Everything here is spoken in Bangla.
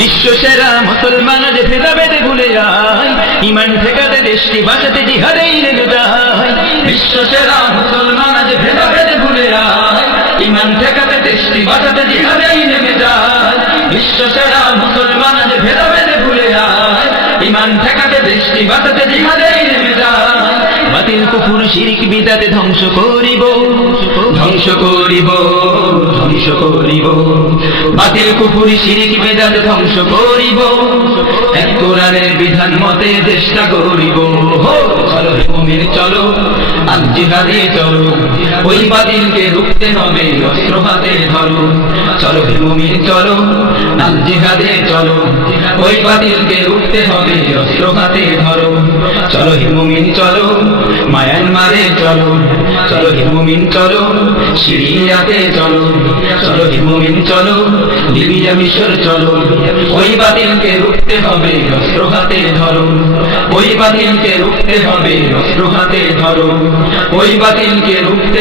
বিশ্ব সেরা মুসলমান যে ভেদাভেদে ভুলে যায়, ইমান ঠেকাতে দেশটি বাঁচাতে জিহাদেই নেমে যায়। বিশ্ব সেরা মুসলমান যে ভেদাভেদে ভুলে যায়, ইমান ঠেকাতে দেশটি বাঁচাতে জিহাদেই নেমে যায়। বিশ্ব সেরা মুসলমান যে ভেদাভেদে ভুলে যায়, ইমান ঠেকাতে দেশটি বাঁচাতে জিহাদেই নেমে যায়। বাতিল কুফর শিরক বিদআত ধ্বংস করিব, ধ্বংস করিব, ধ্বংস করিব। বাতিল কুফর শিরক বিদআত ধ্বংস করিব, এক কোরআনের বিধান মতে চেষ্টা করিব। চলো হে মুমিন চলো, আল জিহাদে চলো, ওই বাতিলকে রুখতে হবে অস্ত্র হাতে ধরো। চলো হে মুমিন চলো, আল জিহাদে চলো, ওই বাতিলকে রুখতে হবে অস্ত্র হাতে ধরো। চলো হে মুমিন চলো, মায়ানমারে চলো, চলো হে মুমিন চলো, সিরিয়াতে চলো, চলো হে মুমিন চলো, লিবিয়া মিশর চলো, ওই বাতিলকে রুখতে হবে অস্ত্র হাতে ধরো। ওই বাতিলকে রুখতে হবে অস্ত্র হাতে ধরো, ওই বাতিলকে রুখতে